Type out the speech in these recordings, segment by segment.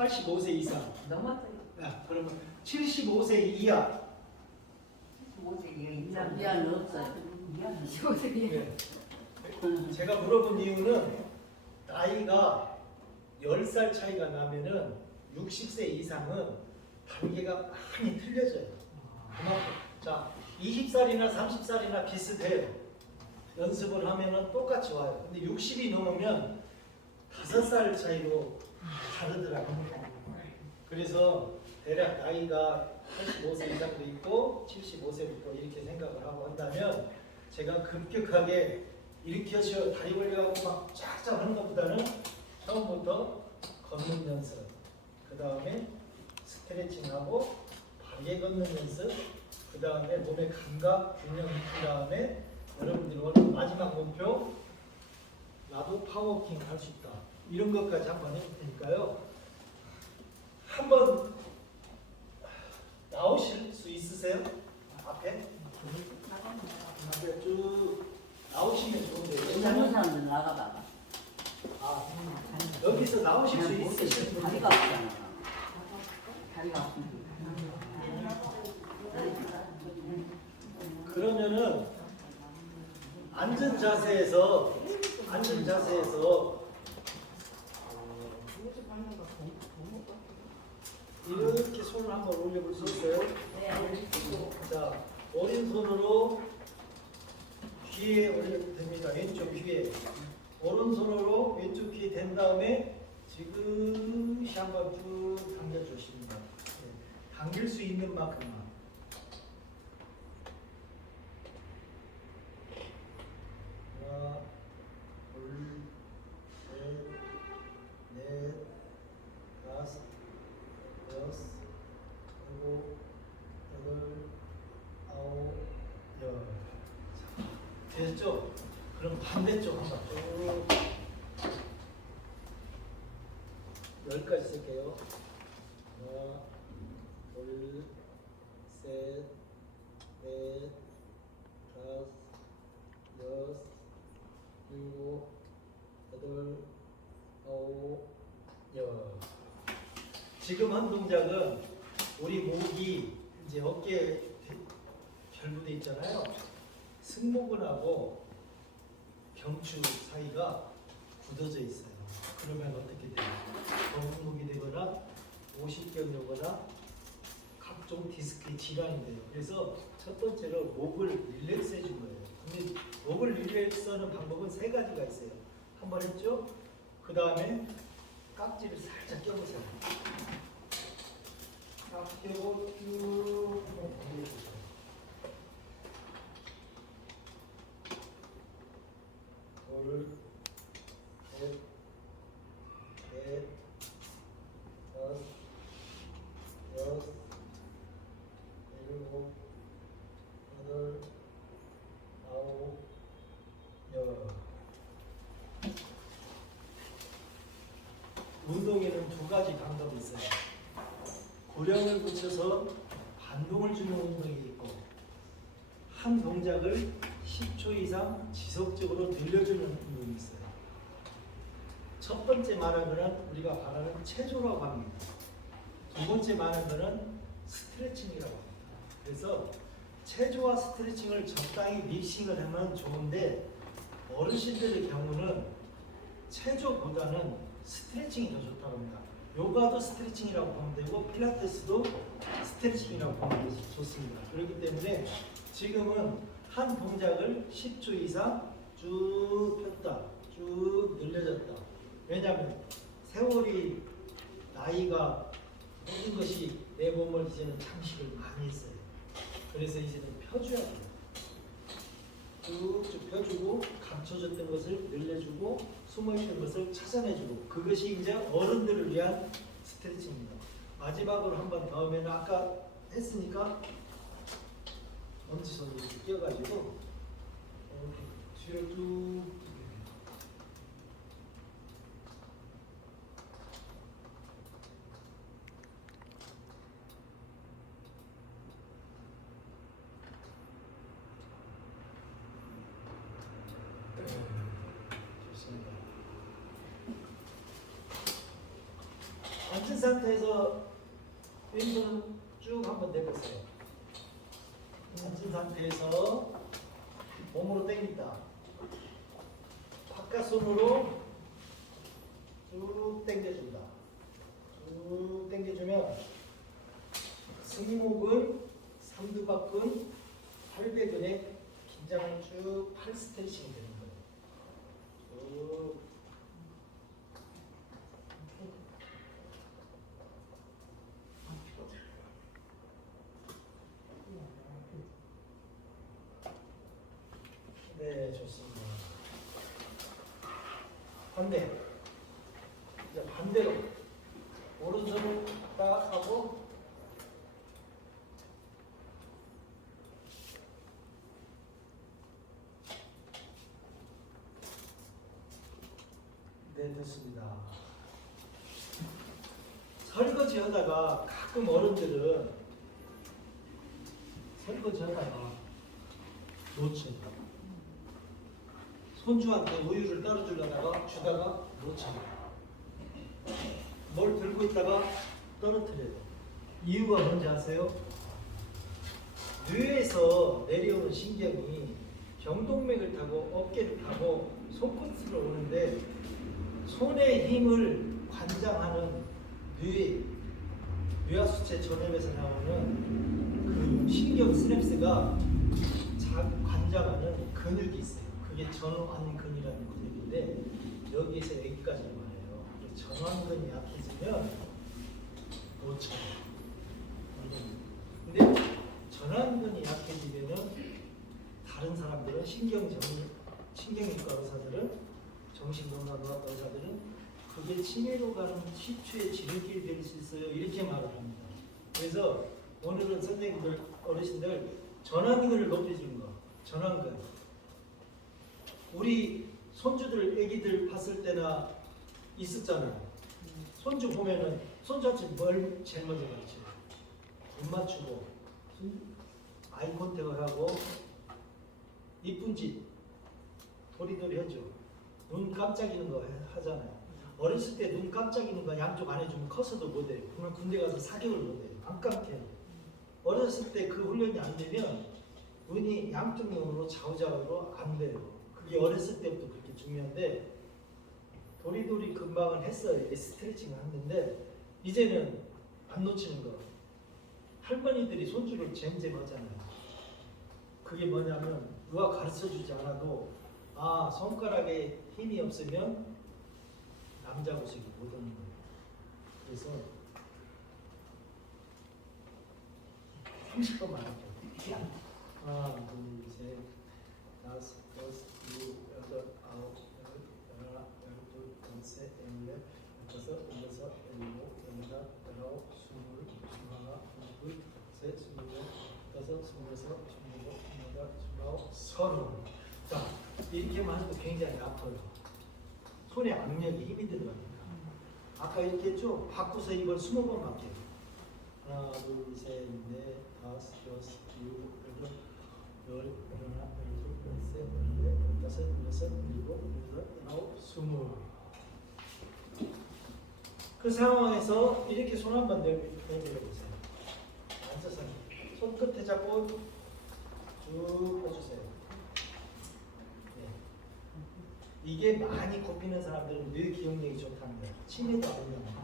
85세 이상. 넘었어요. 야, 그러면 75세 이하. 55세 미안 없어요. 25세 네. 제가 물어본 이유는 나이가 10살 차이가 나면은 60세 이상은 단계가 많이 틀려져요. 그만큼 자 20살이나 30살이나 비슷해요. 연습을 하면은 똑같이 와요. 근데 60이 넘으면 5살 차이로 다르더라고요. 그래서 대략 나이가 85세 이상도 있고 75세부터 이렇게 생각을 하고 한다면 제가 급격하게 일으켜서 다리 벌려갖고 막 쫙쫙 하는 것보다는 처음부터 걷는 연습, 그 다음에 스트레칭하고 바르게 걷는 연습, 그 다음에 몸의 감각 균형 그 다음에 여러분들이 오늘 마지막 목표 나도 파워워킹 할 수 있다 이런 것까지 한번 해볼 테니까요. 한번 나오실 수 있으세요? 앞에 쭉 나오시면 좋은데 젊은 사람들 나가다가 여기서 나오실 수 있으신 분들 다리가 아프잖아. 다리가 아프면. 그러면은 앉은 자세에서 이렇게 손을 한번 올려볼 수 있어요? 자, 오른손으로 귀에 올려도 됩니다. 왼쪽 귀에. 오른손으로 왼쪽 귀에 댄 다음에 지그시 한번 쭉 당겨주십니다. 네, 당길 수 있는 만큼만. 하나, 둘, 셋, 넷, 다섯, 여섯, 일곱, 여덟, 아홉, 열. 됐죠? 그럼 반대쪽 한번 쭉 10까지 쓸게요. 하나, 둘, 셋, 넷, 다섯, 여섯, 일곱, 여덟, 아홉, 열. 지금 한 동작은 우리 목이 이제 어깨에 결부돼 있잖아요. 승모근하고 경추 사이가 굳어져 있어요. 그러면 어떻게 돼요? 거북목이 되거나 오십견이 오거나 각종 디스크 질환이 돼요. 그래서 첫 번째로 목을 릴렉스 해준 거예요. 근데 목을 릴렉스하는 방법은 3가지가 있어요. 한번 했죠? 그 다음에 깍지를 살짝 껴보세요. 딱 껴고 쭉 한번 벌려주세요. 둘, 셋, 넷, 다섯, 여섯, 일곱, 여덟, 아홉, 열. 운동에는 2가지 방법이 있어요. 고령을 붙여서 반동을 주는 운동이 있고 한 동작을 10초 이상 지속적으로 늘려주는 운동이 있어요. 첫 번째 말하는 거는 우리가 말하는 체조라고 합니다. 두 번째 말하는 거는 스트레칭이라고 합니다. 그래서 체조와 스트레칭을 적당히 믹싱을 하면 좋은데 어르신들의 경우는 체조보다는 스트레칭이 더 좋다고 합니다. 요가도 스트레칭이라고 보면 되고 필라테스도 스트레칭이라고 보면 좋습니다. 그렇기 때문에 지금은 한 동작을 10초 이상 쭉 폈다, 쭉 늘려졌다. 왜냐하면 세월이 나이가 모든 것이 내 몸을 이제는 장식을 많이 했어요. 그래서 이제는 펴줘야 돼요. 쭉쭉 펴주고 감춰졌던 것을 늘려주고 숨어있는 것을 찾아내주고 그것이 이제 어른들을 위한 스트레칭입니다. 마지막으로 한번 더 하면 아까 했으니까 엄지손을 이렇게 끼워가지고 이렇게 뒤로 쭉 앉은 상태에서 왼손은 쭉 한번 내보세요. 앉은 상태에서 몸으로 당긴다. 바깥 손으로 쭉 당겨준다. 쭉 당겨주면 승모근, 삼두박근, 팔배근의 긴장을 쭉 팔 스트레칭이 되는 거예요. 쭉. 네, 좋습니다. 반대. 이제 반대로 오른손을 딱 하고 네, 됐습니다. 설거지 하다가 가끔 어른들은 설거지 하다가 놓쳐요. 손주한테 우유를 따로 주려다가 주다가 놓쳐요. 뭘 들고 있다가 떨어뜨려요. 이유가 뭔지 아세요? 뇌에서 내려오는 신경이 경동맥을 타고 어깨를 타고 손끝으로 오는데 손의 힘을 관장하는 뇌하수체 전엽에서 나오는 그 신경 시냅스가 관장하는 근육이 있어요. 그게 전완근이라는 근육인데 여기에서 여기까지 와요. 전완근이 약해지면 놓쳐요. 근데 전완근이 약해지면은 다른 사람들은 신경외과 의사들은 정신건강의학 의사들은 그게 치매로 가는 10초의 지름길이 될 수 있어요. 이렇게 말을 합니다. 그래서 오늘은 선생님들 어르신들 전완근을 높여주는 거. 전완근. 우리 손주들 애기들 봤을 때나 있었잖아요. 손주 보면은 손자한테 뭘 제일 먼저 가르쳐? 눈 맞추고 아이 컨택을 하고 이쁜 짓 도리도리 해줘. 눈 깜짝이는 거 하잖아요. 어렸을 때 눈 깜짝이는 거 양쪽 안 해주면 커서도 못해요. 그러면 군대 가서 4개월 못해요. 안 깜짝해요. 어렸을 때 그 훈련이 안 되면 눈이 양쪽 눈으로 좌우좌우로 안 돼요. 그게 어렸을 때부터 그렇게 중요한데 도리도리 금방은 했어요. 스트레칭을 했는데 이제는 안 놓치는 거. 할머니들이 손주를 잼잼 하잖아요. 그게 뭐냐면 누가 가르쳐주지 않아도 손가락에 힘이 없으면 남자 모습이 못 오는 거예요. 그래서 30번만 할게요. 하나, 둘, 셋, 다섯, 여섯, 일곱, 여덟, 아홉, 열, 하나, 열둘, 열셋, 열넷, 열다섯, 열여섯, 열일곱, 열여덟, 열아홉, 스물, 스물하나, 스물둘, 셋, 스물넷, 스물다섯, 스물여섯, 스물일곱, 스물여덟, 스물아홉, 서른. 자, 이렇게만 해도 굉장히 아파요. 손에 악력이 힘이 들어가니까. 아까 이렇게 했죠? 바꾸서 이걸 20번 할게요. 하나, 둘, 셋, 넷, 다섯, 여섯, 일곱, 여덟, 열, 열하나, 열둘, 열셋, 열넷, 열다섯, 열여섯, 일곱, 여덟, 아홉, 스물. 그 상황에서 이렇게 손 한번 내밀어보세요. 앉아서 손끝에 잡고 쭉 펴주세요. 네. 이게 많이 굽히는 사람들은 뇌 기억력이 좋다는 거예요. 치매도 안 오면.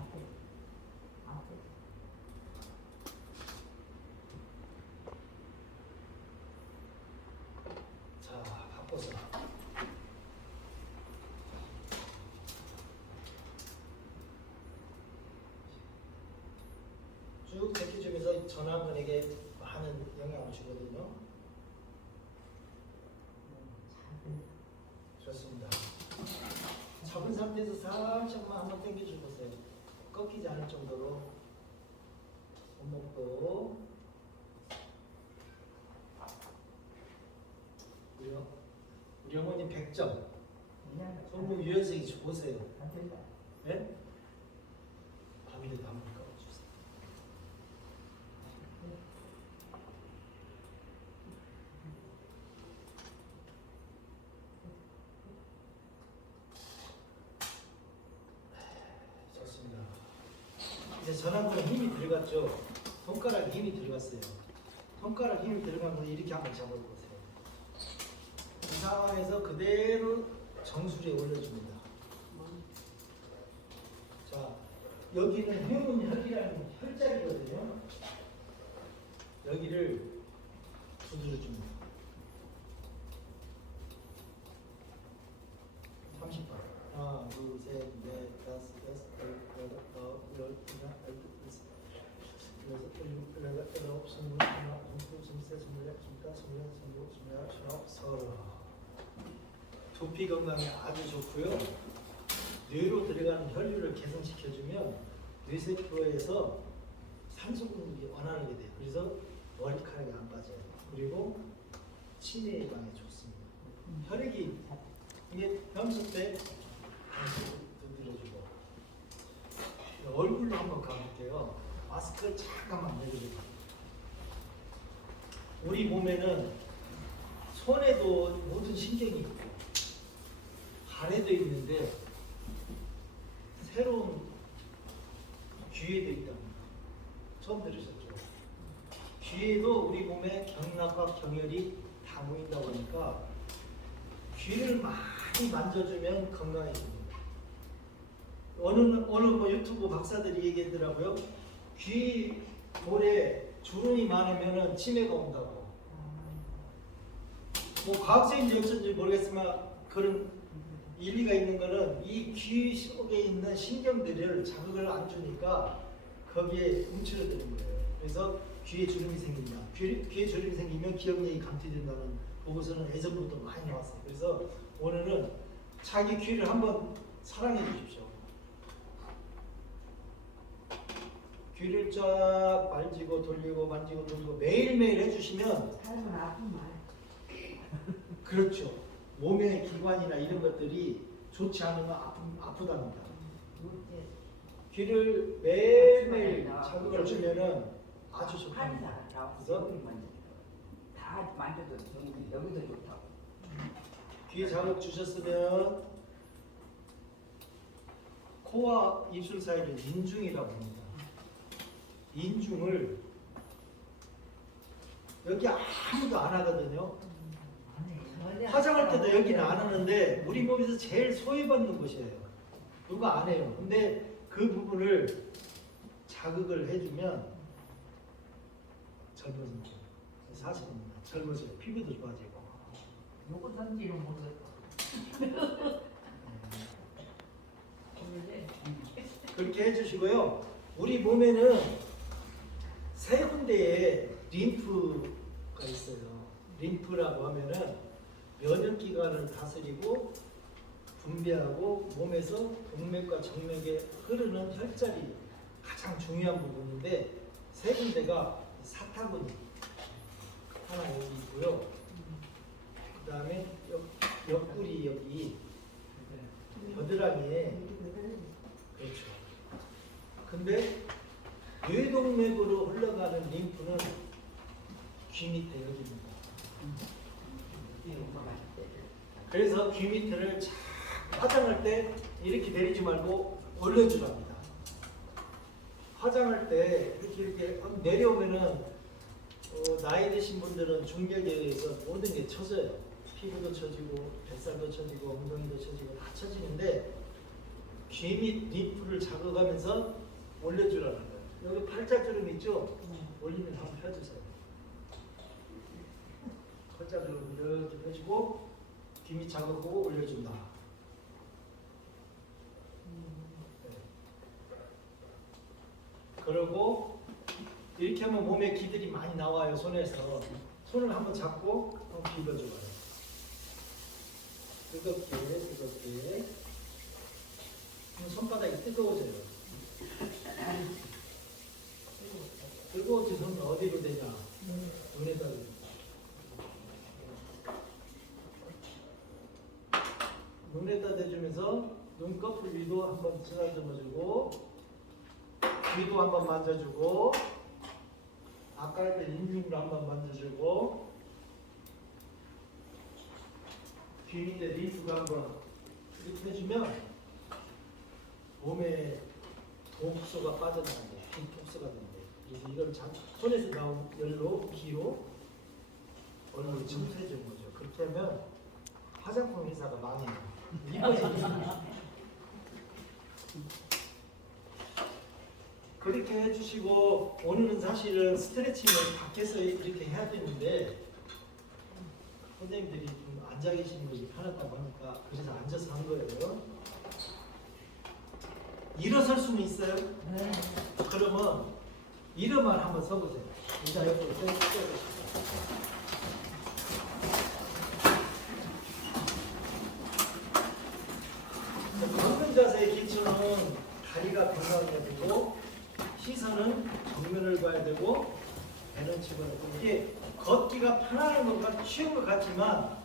자, 바꿔서. 쭉 제껴주면서 전완근에게 많은 영향을 주거든요. 좋습니다. 잡은 상태에서 살짝만 한번 당겨줘 보세요. 꺾이지 않을 정도로 손목도 우리 어머니 100점 손목 유연성이 보세요. 네? 밤이라도 한번 꺼주세요. 좋습니다. 이제 전완근에 힘이 들어갔죠. 손가락에 힘이 들어갔어요. 손가락 힘이 들어간 거 이렇게 한번 잡아보세요. 이 상황에서 그대로 정수리에 올려줍니다. 자, 여기는 회문혈이라는 혈자리거든요. 여기를 두드려줍니다. 30번. 하나, 둘, 셋, 넷, 다섯, 여섯, 일곱, 여덟, 아홉, 열, 하나, 열두, 여섯, 일곱, 여덟, 아홉, 스물, 하나, 스물, 스물세, 스물넷, 스물다섯, 스물여섯, 스물일곱, 스물여덟, 스물아홉, 서른. 두피 건강에 아주 좋고요. 뇌로 들어가는 혈류를 개선시켜주면 뇌세포에서 산소 공급이 원활하게 돼요. 그래서 머리카락이 안 빠져요. 그리고 치매 예방에 좋습니다. 혈액이 이게 평소 때 두드려주고 얼굴로 한번 가볼게요. 마스크 잠깐만 내려주고 우리 몸에는 손에도 모든 신경이 있고 발에도 있는데 새로운 귀에도 있답니다. 처음 들으셨죠? 귀에도 우리 몸에 경락과 경혈이 다 모인다고 하니까 귀를 많이 만져주면 건강해집니다. 어느 뭐 유튜브 박사들이 얘기하더라고요. 귀 볼에 주름이 많으면 치매가 온다고. 뭐 과학적인지 어쩐지 모르겠지만 그런 일리가 있는 거는 이 귀 속에 있는 신경들을 자극을 안 주니까 거기에 움츠러드는 거예요. 그래서 귀에 주름이 생긴다. 귀에 주름이 생기면 기억력이 감퇴된다는 보고서는 예전부터 많이 나왔어요. 그래서 오늘은 자기 귀를 한번 사랑해 주십시오. 귀를 쫙 만지고 돌리고 만지고 돌리고 매일매일 해주시면 삶은 아픈 말. 그렇죠. 몸의 기관이나 이런 것들이 좋지 않으면 아프답니다. 귀를 매일매일 자극을 주면은 아주 좋답니다. 그래서 다 만져도 여기도 좋다고. 귀 자극 주셨으면 코와 입술 사이를 인중이라고 합니다. 인중을 여기 아무도 안 하거든요. 화장할 때도 여기는 안 하는데 우리 몸에서 제일 소외받는 곳이에요. 누가 안 해요. 근데 그 부분을 자극을 해주면 젊어집니다. 사실입니다. 젊어져요. 피부도 좋아지고. 요거 던지는 모르겠고. 그렇게 해주시고요. 우리 몸에는 세 군데에 림프가 있어요. 림프라고 하면은 면역기관을 다스리고 분비하고 몸에서 동맥과 정맥에 흐르는 혈자리 가장 중요한 부분인데 세 군데가 사타구니 하나 여기 있고요. 그 다음에 옆구리 여기 겨드랑이에 그렇죠. 근데 뇌동맥으로 흘러가는 림프는 귀 밑에 여기입니다. 그래서 귀 밑에를 착 화장할 때 이렇게 내리지 말고 올려주랍니다. 화장할 때 이렇게 내려오면은 나이 드신 분들은 중력에 의해서 모든 게 처져요. 피부도 처지고 뱃살도 처지고 엉덩이도 처지고 다 처지는데 귀 밑 림프를 자극하면서 올려주라는 거예요. 여기 팔자주름 있죠? 올리면 한번 펴주세요. 팔자주름 이렇게 펴주고 귀 밑 자극하고 올려준다. 네. 그리고 이렇게 하면 몸에 기들이 많이 나와요. 손에서 손을 한번 잡고 한번 비벼줘봐요. 뜨겁게 손바닥이 뜨거워져요. 뜨거워진 손은 어디로 되냐? 눈에다 눈에다 대주면서 눈꺼풀 위도 한번 쓰다듬어주고 귀도 한번 만져주고 아까 할 때 인중도 한번 만져주고 귀 밑에 림프가 한번 이렇게 해주면 몸에 독소가 빠져나가요. 독소가 된대. 그래서 이걸 손에서 나온 열로 기로 얼굴에 침투해 주는 거죠. 그렇게 하면 화장품 회사가 망해요. 이거지. 그렇게 해주시고 오늘은 사실은 스트레칭을 밖에서 이렇게 해야 되는데 선생님들이 좀 앉아 계시는 것이 편하다고 하니까 그래서 앉아서 한 거예요. 일어설 수는 있어요? 네. 그러면 일어만 한번 서보세요. 의자 옆으로 떼보시고. 걷는 자세의 기초는 다리가 건강해야 되고 시선은 정면을 봐야 되고 배는 집어넣고 이게 걷기가 편안한 것과 쉬운 것 같지만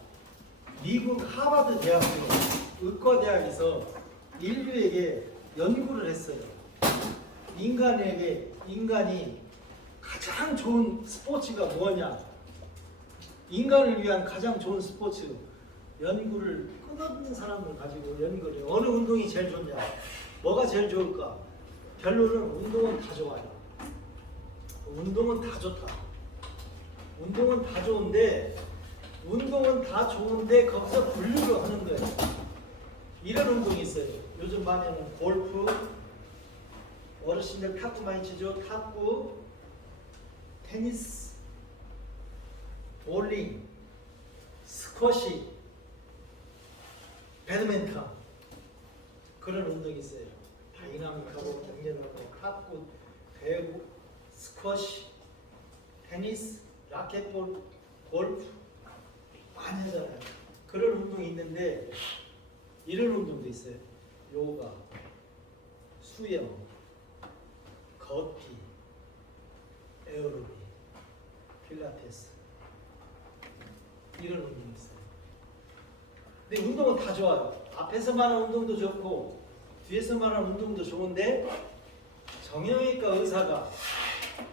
미국 하버드 대학교 의과대학에서 인류에게 연구를 했어요. 인간이 가장 좋은 스포츠가 뭐냐? 인간을 위한 가장 좋은 스포츠 연구를 끝없는 사람을 가지고 연구를 해요. 어느 운동이 제일 좋냐? 뭐가 제일 좋을까? 결론은 운동은 다 좋아요. 운동은 다 좋다. 운동은 다 좋은데 거기서 분류를 하는 거예요. 이런 운동이 있어요. 요즘 많이 하는 골프, 어르신들 탁구 많이 치죠. 탁구, 테니스, 볼링, 스쿼시, 배드민턴 그런 운동이 있어요. 다이나믹하고 격렬하고 탁구, 배구, 스쿼시, 테니스, 라켓볼, 골프 많이 하잖아요. 그런 운동이 있는데 이런 운동도 있어요. 요가, 수영, 걷기, 에어로빅, 필라테스 이런 운동이 있어요. 근데 운동은 다 좋아요. 앞에서만 하는 운동도 좋고 뒤에서만 하는 운동도 좋은데 정형외과 의사가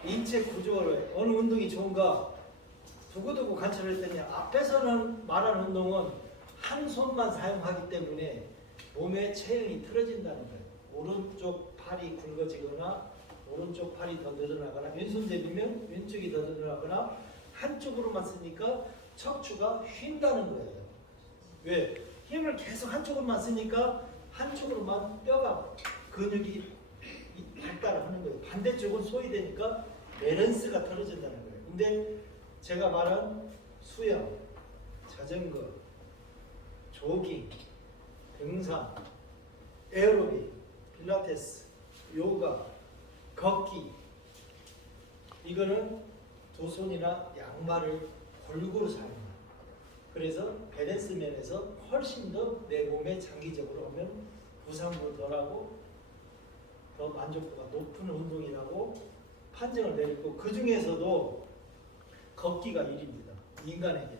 인체 구조를 어느 운동이 좋은가 두고두고 관찰했더니 앞에서는 말하는 운동은 한 손만 사용하기 때문에 몸의 체형이 틀어진다는 거예요. 오른쪽 팔이 굵어지거나 오른쪽 팔이 더 늘어나거나 왼손 대비면 왼쪽이 더 늘어나거나 한쪽으로만 쓰니까 척추가 휜다는 거예요. 왜? 힘을 계속 한쪽으로만 쓰니까 한쪽으로만 뼈가 근육이 발달을 하는 거예요. 반대쪽은 소외되니까 밸런스가 떨어진다는 거예요. 근데 제가 말한 수영, 자전거, 조깅, 등산, 에어로빅, 필라테스, 요가, 걷기 이거는 두 손이나 양말을 골고루 사용해요. 그래서 밸런스 면에서 훨씬 더 내 몸에 장기적으로 오면 부상도 덜하고 더 만족도가 높은 운동이라고 판정을 내리고 그 중에서도 걷기가 1위입니다. 인간에게는.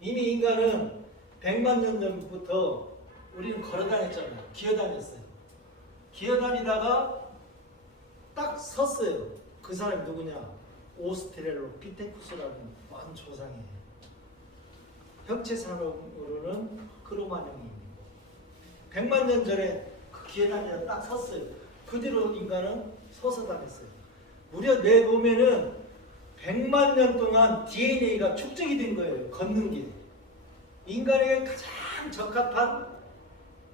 이미 인간은 100만 년 전부터 우리는 걸어다녔잖아요. 기어다녔어요. 기어다니다가 딱 섰어요. 그 사람이 누구냐? 오스트랄로피테쿠스라는 먼 조상이에요. 혁체산업으로는 크로마뇽인이고 100만 년 전에 그 기어다니다 딱 섰어요. 그 뒤로 인간은 서서 다녔어요. 무려 내 몸에는 100만 년 동안 DNA가 축적이 된 거예요. 걷는 게. 인간에게 가장 적합한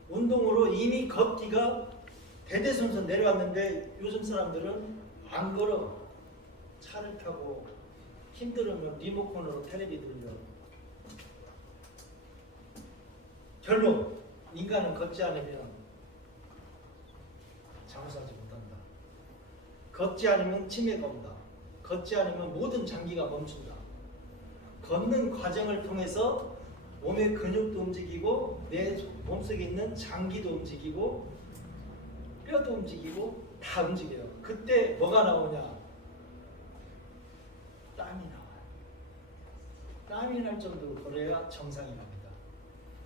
운동으로 이미 걷기가 대대손손 내려왔는데 요즘 사람들은 안 걸어. 차를 타고 힘들으면 리모컨으로 텔레비 들려. 결론 인간은 걷지 않으면 장수하지 못한다. 걷지 않으면 치매가 온다. 걷지 않으면 모든 장기가 멈춘다. 걷는 과정을 통해서 몸의 근육도 움직이고 내 몸속에 있는 장기도 움직이고 뼈도 움직이고 다 움직여요. 그때 뭐가 나오냐? 땀이 나와요. 땀이 날 정도로 걸어야 정상이 납니다.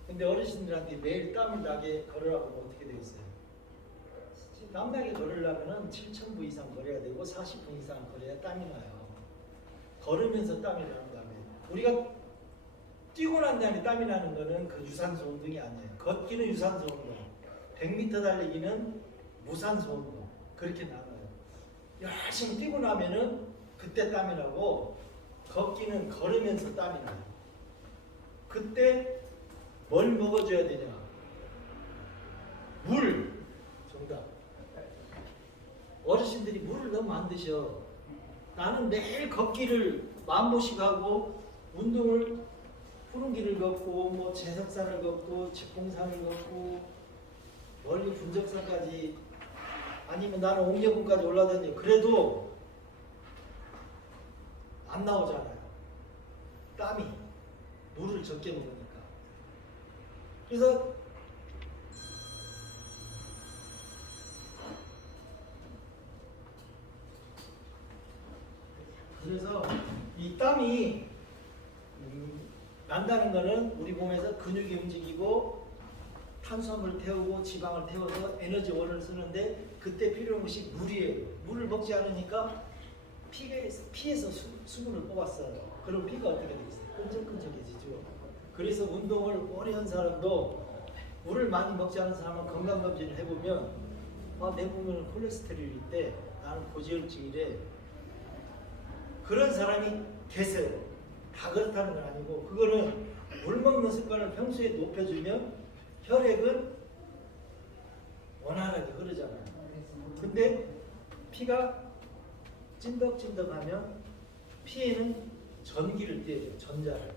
근데 어르신들한테 매일 땀을 나게 걸으라고 하면 어떻게 되겠어요? 땀나게 걸으려면 7,000보 이상 걸어야 되고 40분 이상 걸어야 땀이 나요. 걸으면서 땀이 나는 다음에 우리가 뛰고 난 다음에 땀이 나는 거는 그 유산소 운동이 아니에요. 걷기는 유산소 운동, 100m 달리기는 무산소 운동 그렇게 나눠요. 열심히 뛰고 나면은 그때 땀이 나고 걷기는 걸으면서 땀이 나요. 그때 뭘 먹어줘야 되냐? 물. 정답. 어르신들이 물을 너무 안 드셔. 나는 매일 걷기를 10,000보씩 하고 운동을 푸른 길을 걷고 뭐 제석산을 걷고 직봉산을 걷고 멀리 분적산까지 아니면 나는 옥녀군까지 올라다니 그래도 안 나오잖아요. 땀이 물을 적게 먹으니까. 그래서 이 땀이 난다는 거는 우리 몸에서 근육이 움직이고 탄수화물을 태우고 지방을 태워서 에너지원을 쓰는데 그때 필요한 것이 물이에요. 물을 먹지 않으니까 피에서 수분을 뽑았어요. 그럼 피가 어떻게 되겠어요? 끈적끈적해지죠. 그래서 운동을 오래 한 사람도 물을 많이 먹지 않은 사람은 건강검진을 해보면 내 몸에는 콜레스테롤이 있대. 나는 고지혈증이래. 그런 사람이 계세요. 다 그렇다는 건 아니고 그거는 물 먹는 습관을 평소에 높여주면 혈액은 원활하게 흐르잖아요. 근데 피가 찐덕찐덕하면 피에는 전기를 띄어요. 전자를.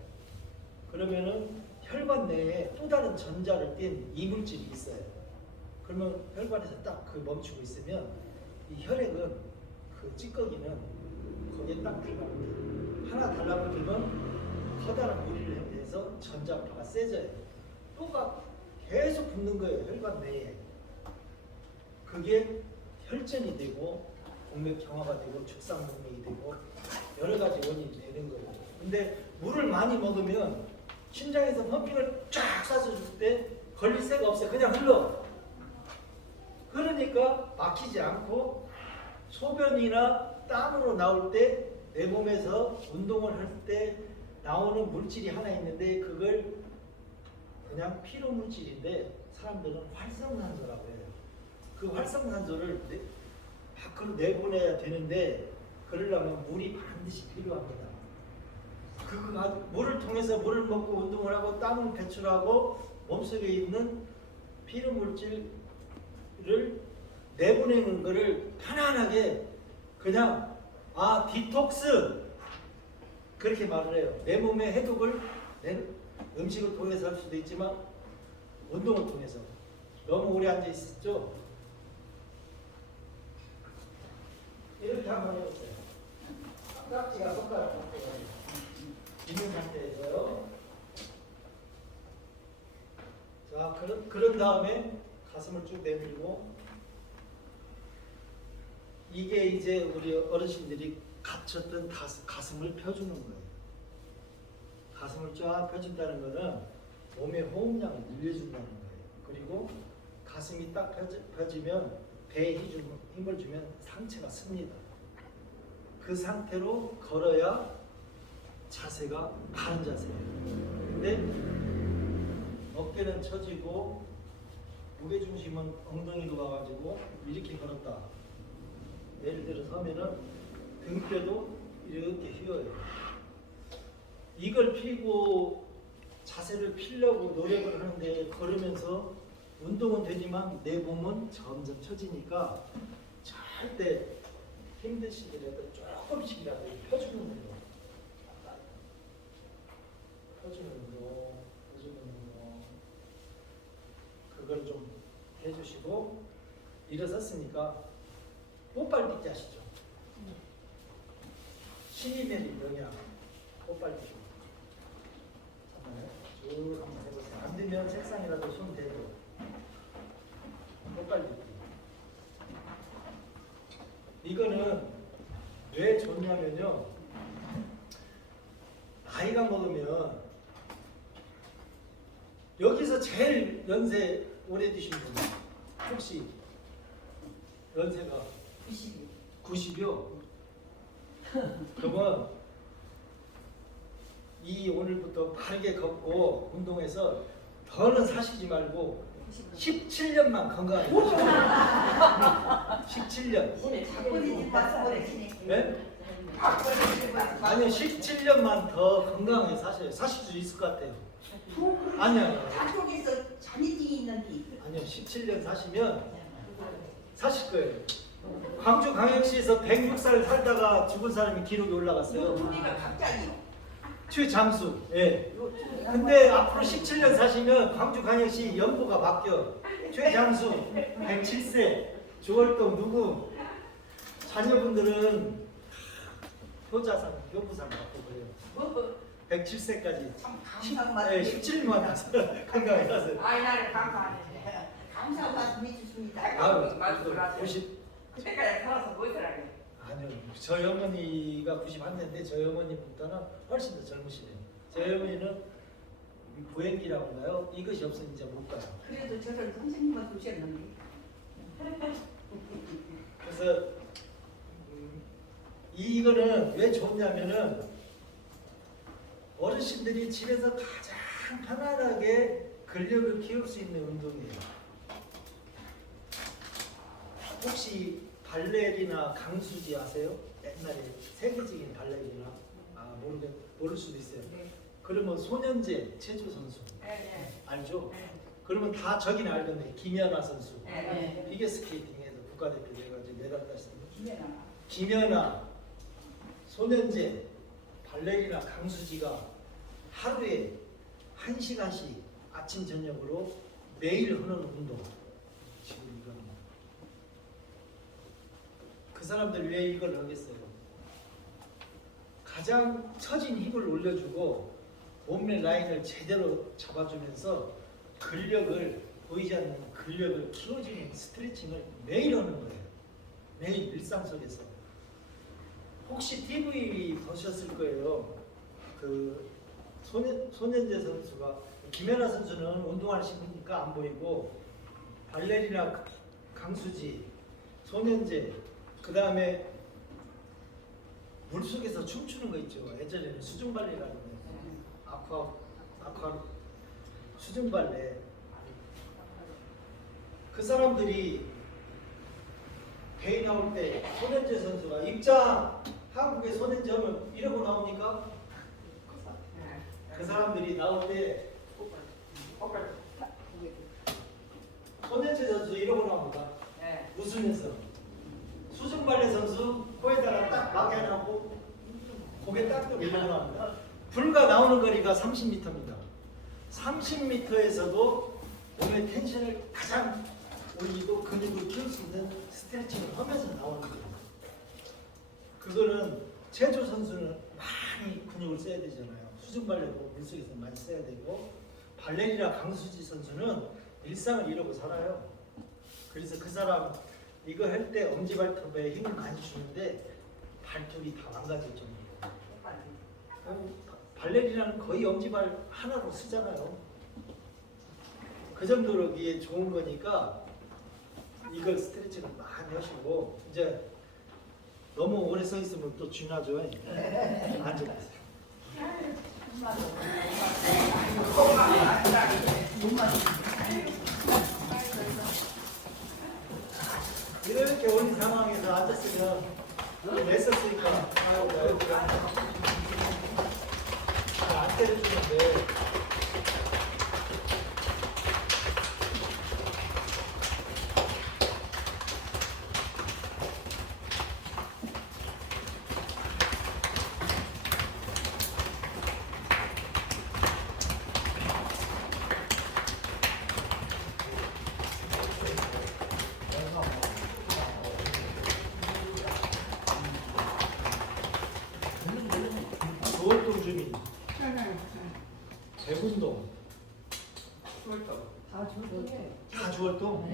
그러면은 혈관 내에 또 다른 전자를 띈 이물질이 있어요. 그러면 혈관에서 딱 그 멈추고 있으면 이 혈액은 그 찌꺼기는 거기에 딱 들어가면 하나 달라붙으면 커다란 무리를 해서 전자파가 세져요. 또가 계속 붙는 거예요. 혈관 내에. 그게 혈전이 되고 동맥 경화가 되고 죽상동맥이 되고 여러 가지 원인이 되는 거예요. 근데 물을 많이 먹으면 심장에서 펌핑을 쫙 쏴서 줄 때 걸릴 새가 없어요. 그냥 흘러. 그러니까 막히지 않고 소변이나 땀으로 나올 때 내 몸에서 운동을 할 때 나오는 물질이 하나 있는데 그걸 그냥 피로 물질인데 사람들은 활성산소라고 해요. 그 활성산소를 밖으로 내보내야 되는데 그러려면 물이 반드시 필요합니다. 물을 통해서 물을 먹고 운동을 하고 땀을 배출하고 몸속에 있는 피로 물질을 내보내는 것을 편안하게 그냥 디톡스 그렇게 말을 해요. 내 몸의 해독을 내 음식을 통해서 할 수도 있지만 운동을 통해서. 너무 오래 앉아 있었죠? 이렇게 한번 해보세요. 깍지가 손가락 있는 상태에서요. 자, 그런 다음에 가슴을 쭉 내밀고 이게 이제 우리 어르신들이 갇혔던 가슴을 펴주는 거예요. 가슴을 쫙 펴준다는 거는 몸의 호흡량을 늘려준다는 거예요. 그리고 가슴이 딱 펴지면 배에 힘을 주면 상체가 씁니다. 그 상태로 걸어야 자세가 바른 자세예요. 근데 어깨는 처지고 무게중심은 엉덩이로 가가지고 이렇게 걸었다. 예를 들어 서면은 등뼈도 이렇게 휘어요. 이걸 피고 자세를 피려고 노력을 하는데 걸으면서 운동은 되지만 내 몸은 점점 처지니까 절대 힘드시더라도 조금씩이라도 펴주는 운동. 펴주는 운동. 그걸 좀 해주시고 일어섰으니까 꽃발딛기 하시죠. 12mm 영양 꽃발딛기. 쭉 한번 해보세요. 안 되면 책상이라도 손 대고 꽃발딛기. 이거는 왜 좋냐면요. 나이가 먹으면 여기서 제일 연세 오래 드신 분 혹시 연세가 90이요? 그러면 오늘부터 바르게 걷고 운동해서 더는 사시지 말고 17년만 건강하게 17년. 자꾸니 와서 그러시네. 네? 아니요, 17년만 더 건강하게 사실 수 있을 것 같아요. 아니요. 한쪽에서 잔이증이 있는데. 아니요, 17년 사시면 사실 거예요. 광주 광역시에서 106살 살다가 죽은 사람이 기록이 올라갔어요. 우리가 갑자기요. 최장수. 예. 근데 앞으로 17년 사시면 광주 광역시 연보가 바뀌어. 최장수 107세. 조월동 누구? 자녀분들은 효자상, 효부상 받고 그래요. 107세까지. 감사한 네, 말씀. 17년만 건강하게 사세요. 아이 나를 감사하네. 감사한 말씀 해주십니다. 아유, 말씀을 하세요. 90. 그때까지 살아서 무엇을 하게. 아니요, 저희 어머니가 91년인데 저희 어머니보다는 훨씬 더 젊으시네요. 저희 어머니는 보행기라고인가요? 이것이 없으면 이제 못 가요. 그래도 저를 선생님만 두셨는데. 그래서 이거는 왜 좋냐면은 어르신들이 집에서 가장 편안하게 근력을 키울 수 있는 운동이에요. 혹시 발레리나 강수지 아세요? 옛날에 세계적인 발레리나 모를 수도 있어요. 그러면 소년제 체조 선수 알죠? 그러면 다 저긴 알던데 김연아 선수 피겨 스케이팅에서 국가대표 돼가지고 메달 땄어요. 김연아, 소년제, 발레리나 강수지가 하루에 1시간씩 아침 저녁으로 매일 하는 운동. 지금 이거는 그 사람들 왜 이걸 하겠어요? 가장 처진 힙을 올려주고 몸매 라인을 제대로 잡아주면서 근력을 보이지 않는 근력을 키워주는 스트레칭을 매일 하는 거예요. 매일 일상 속에서. 혹시 TV 보셨을 거예요. 그 손현재 선수가 김연아 선수는 운동하시니까 안 보이고 발레리나 강수지, 손현재 그 다음에 물속에서 춤추는 거 있죠. 예전에는 수중발레라는 거, 아쿠아 수중발레. 그 사람들이 대회 나올 때 손현재 선수가 입장 한국의 손현재 하면 이러고 나오니까 그 사람들이 나올 때 손현재 선수 이러고 나옵니다. 웃으면서 수중발레 선수 코에다가 딱 막이 하나 하고 고개 딱 이러고 나옵니다. 불과 나오는 거리가 30m입니다. 30m에서도 몸의 텐션을 가장 올리고 근육을 키울 수 있는 스트레칭을 하면서 나오는 거예요. 그거는 체조 선수는 많이 근육을 써야 되잖아요. 수중발레도 물속에서 많이 써야 되고 발레리나 강수지 선수는 일상을 이러고 살아요. 그래서 그 사람 이거 할 때 엄지발톱에 힘을 많이 주는데 발톱이 다 망가질 정도로. 발레리나는 거의 엄지발 하나로 쓰잖아요. 그 정도로 이게 좋은 거니까 이걸 스트레칭을 많이 하시고 이제 너무 오래 서 있으면 또 쥐나죠. 앉아보세요. 이렇게 어린 상황에서 앉았으면 냈었으니까 아유 안 때려주는데 조월동 주민 백운동 다 주월동?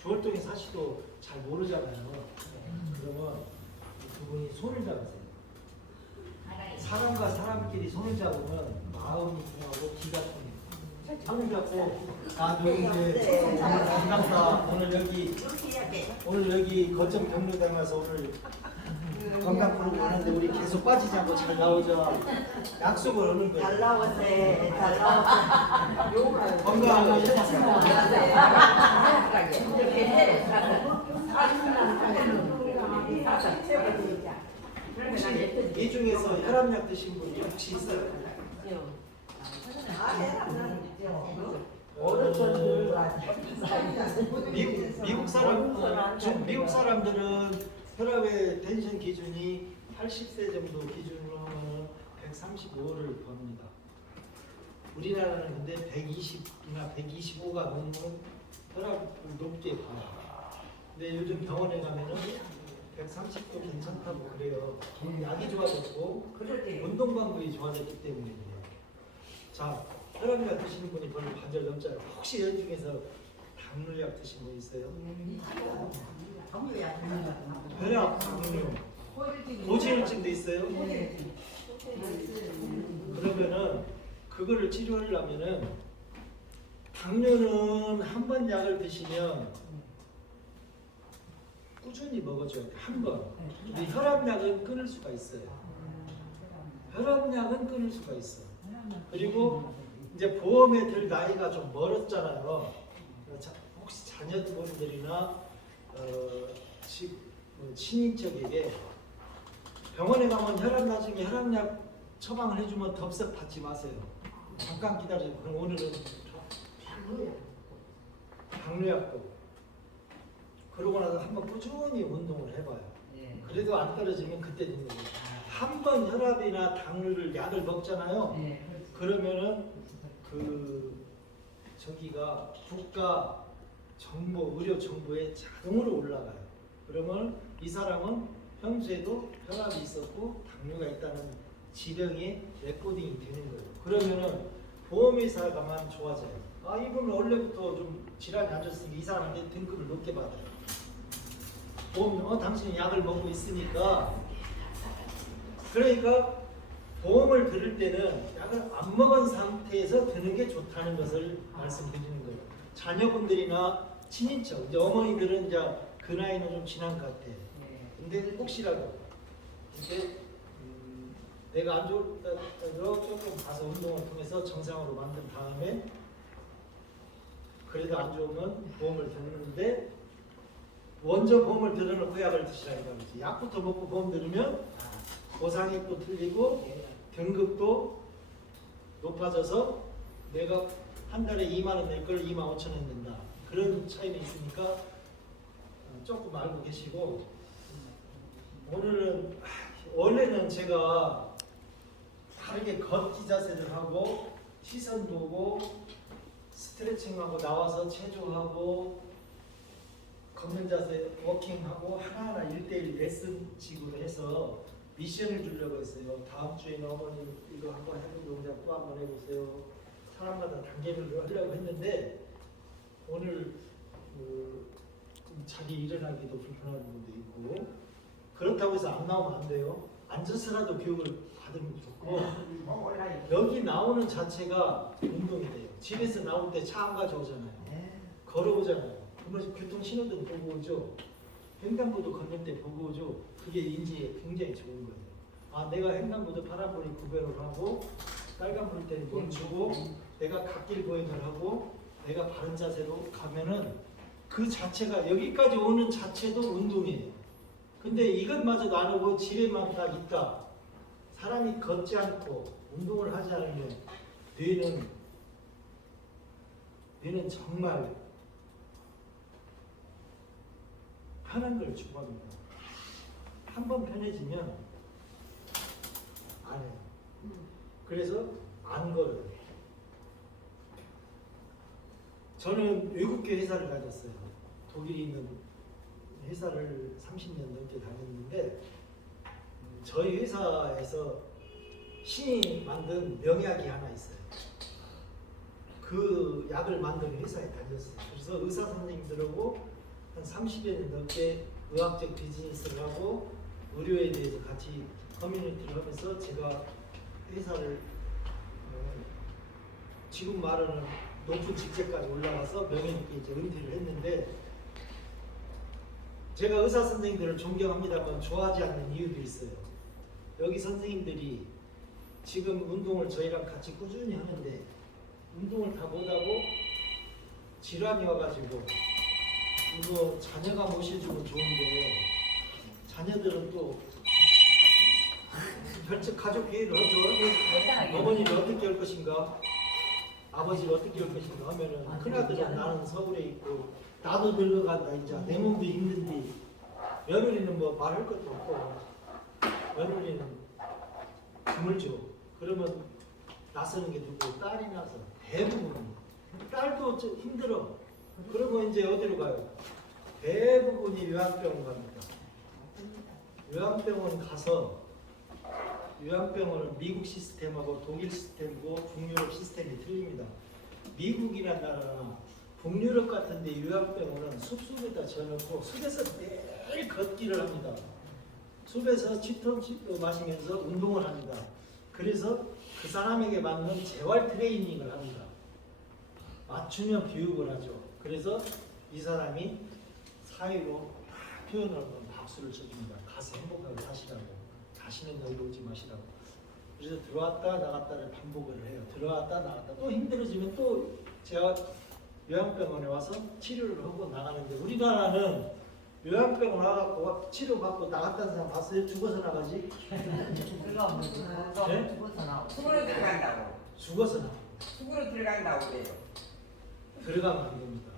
주월동에 사시도 잘 모르잖아요. 그러면 두 분이 손을 잡으세요. 사람과 사람끼리 손을 잡으면 마음이 통하고 기가 통해요. 손을 잡고 누군데 오늘 반갑다. 오늘 여기 거점 경로당 와서 오늘 건강 프로 가는데 우리 계속 빠지지 않고 잘 나오자. 약속을 하는 거예요. 잘 나오세. 잘 나오세. 건강하게 이 중에서 혈압약 드신 분이 혹시 있어요? 미국 사람들은 혈압의 텐션 기준이 80세 정도 기준으로 하면 135를 법니다. 우리나라는 근데 120이나 125가 넘으면 혈압을 높게 봐요. 근데 요즘 병원에 가면은 130도 괜찮다고 그래요. 약이 좋아졌고 운동 방법이 좋아졌기 때문이에요. 자, 혈압약 드시는 분이 별로 반절 넘잖아요. 혹시 연 중에서 당뇨약 드신 분 있어요? 혈압, 당뇨, 고지혈증도 있어요? 그러면은 그거를 치료하려면은 당뇨는 한 번 약을 드시면 꾸준히 먹어줘야 돼. 한 번. 근데 혈압약은 끊을 수가 있어요. 혈압약은 끊을 수가 있어. 그리고 이제 보험에 들 나이가 좀 멀었잖아요. 혹시 자녀분들이나 친인척에게 병원에 가면 혈압 나중에 혈압약 처방을 해주면 덥석 받지 마세요. 잠깐 기다려요. 그럼 오늘은 당뇨약도 그러고 나서 한번 꾸준히 운동을 해봐요. 그래도 안 떨어지면 그때 듣는 거예요. 한번 혈압이나 당뇨를 약을 먹잖아요. 그러면은 그 저기가 국가 정보, 의료 정보에 자동으로 올라가요. 그러면 이 사람은 평소에도 혈압이 있었고 당뇨가 있다는 질병의 레코딩이 되는 거예요. 그러면은 보험회사가만 좋아져요. 아, 이분은 원래부터 좀 질환이 안 좋으니까 이 사람한테 등급을 높게 받아요. 보험, 당신이 약을 먹고 있으니까. 그러니까 보험을 들을 때는 약을 안 먹은 상태에서 드는 게 좋다는 것을 말씀드리는 거예요. 자녀분들이나 친인척, 이제 어머니들은 이제 그 나이는 좀 지난 것 같아. 근데 혹시라도 이게 내가 안 좋다고 조금 가서 운동을 통해서 정상으로 만든 다음에 그래도 안 좋으면 보험을 듣는데 먼저 보험을 들어놓고 약을 드시라는 거지. 약부터 먹고 보험 들으면 보상액도 틀리고 등급도 높아져서 내가 한 달에 2만 원 낼 걸 2만 5천 원 낸다. 그런 차이는 있으니까 조금 알고 계시고 오늘은 원래는 제가 다르게 걷기 자세를 하고 시선 보고 스트레칭하고 나와서 체조하고 걷는 자세 워킹하고 하나하나 1대1 레슨식으로 해서 미션을 주려고 했어요. 다음 주에는 어머니 이거 한번 해보고 동작 또 한번 해보세요. 사람마다 단계별로 하려고 했는데 오늘 자기 일어나기도 불편한 분도 있고 그렇다고 해서 안 나오면 안 돼요. 앉아서라도 교육을 받으면 좋고 여기 나오는 자체가 운동이 돼요. 집에서 나올 때 차 안 가져오잖아요. 걸어오잖아요. 그러면 교통 신호등 보고 오죠. 횡단보도 걷는 때 보고 오죠. 그게 인지에 굉장히 좋은 거예요. 아, 내가 횡단보도 파란불이 구별을 하고 빨간불 때 멈추고 내가 갓길 보행을 하고 내가 바른 자세로 가면은 그 자체가 여기까지 오는 자체도 운동이에요. 근데 이것마저도 안 오고 집에만 딱 있다. 사람이 걷지 않고 운동을 하지 않으면 뇌는 정말 편한 걸 추구합니다. 한번 편해지면 안 해요. 그래서 안 걸어요. 저는 외국계 회사를 가졌어요. 독일에 있는 회사를 30년 넘게 다녔는데 저희 회사에서 신이 만든 명약이 하나 있어요. 그 약을 만든 회사에 다녔어요. 그래서 의사 선생님들하고 한 30여 년 넘게 의학적 비즈니스를 하고 의료에 대해서 같이 커뮤니티를 하면서 제가 회사를 지금 말하는 높은 직책까지 올라가서 명예 있게 이제 은퇴를 했는데 제가 의사 선생님들을 존경합니다만 좋아하지 않는 이유도 있어요. 여기 선생님들이 지금 운동을 저희랑 같이 꾸준히 하는데 운동을 다 못하고 질환이 와가지고 이거 자녀가 모셔주면 좋은데 자녀들은 또 별적 가족 회의를 하죠. 어머니를 어떻게 할 것인가, 아버지를 어떻게 할 것인가 하면은 큰아들은 나는 서울에 있고 나도 늙어간다 이제 내 몸도 힘든데 며느리는 뭐 말할 것도 없고 며느리는 드물죠. 그러면 나서는 게 누구? 딸이 나서 대부분 딸도 좀 힘들어. 그러면 이제 어디로 가요? 대부분이 요양병원 갑니다. 요양병원 가서 요양병원은 미국 시스템하고 독일 시스템이고 북유럽 시스템이 틀립니다. 미국이란 나라는 북유럽 같은데 요양병원은 숲속에다 지어놓고 숲에서 매일 걷기를 합니다. 숲에서 치통치도 마시면서 운동을 합니다. 그래서 그 사람에게 맞는 재활 트레이닝을 합니다. 맞춤형 교육을 하죠. 그래서 이 사람이 사회로 표현을 하면 박수를 쳐줍니다. 가서 행복하게 사시라고. 다시는 여기로 오지 마시라고. 그래서 들어왔다 나갔다를 반복을 해요. 들어왔다 나갔다. 또 힘들어지면 또 제가 요양병원에 와서 치료를 하고 나가는데 우리나라는 요양병원 와갖고 치료받고 나갔다는 사람 봤어요? 죽어서 나가지? 그거 뭐지? 네? 죽어서 나오고. 죽으러 들어간다고. 죽어서 나가. 죽으러 들어간다고 그래요. 들어가면 안 됩니다.